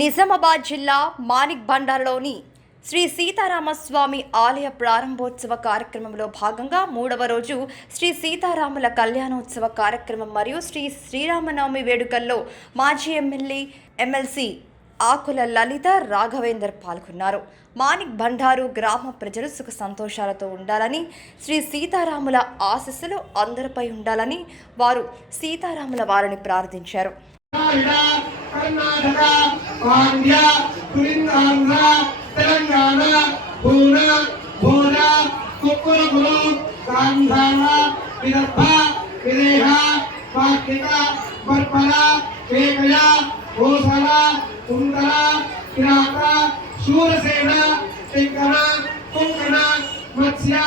నిజామాబాద్ జిల్లా మాణిక్ బండార్లోని శ్రీ సీతారామస్వామి ఆలయ ప్రారంభోత్సవ కార్యక్రమంలో భాగంగా 3వ రోజు శ్రీ సీతారాముల కళ్యాణోత్సవ కార్యక్రమం మరియు శ్రీ శ్రీరామనవమి వేడుకల్లో మాజీ ఎమ్మెల్సీ ఆకుల లలిత రాఘవేందర్ పాల్గొన్నారు. మాణిక్ బండారు గ్రామ ప్రజలు సుఖ సంతోషాలతో ఉండాలని, శ్రీ సీతారాముల ఆశీస్సులు అందరిపై ఉండాలని వారు సీతారాముల వారిని ప్రార్థించారు. कर्नाटक आंध्र तेलंगाना तेलंगाना पूना भोरा कुकुरकुलु गांधारा विदर्भ विदेहा पाकिका बरपरा केकया भोसला कुंदला किराता शूरसेना टिंकना कुंकना मत्स्य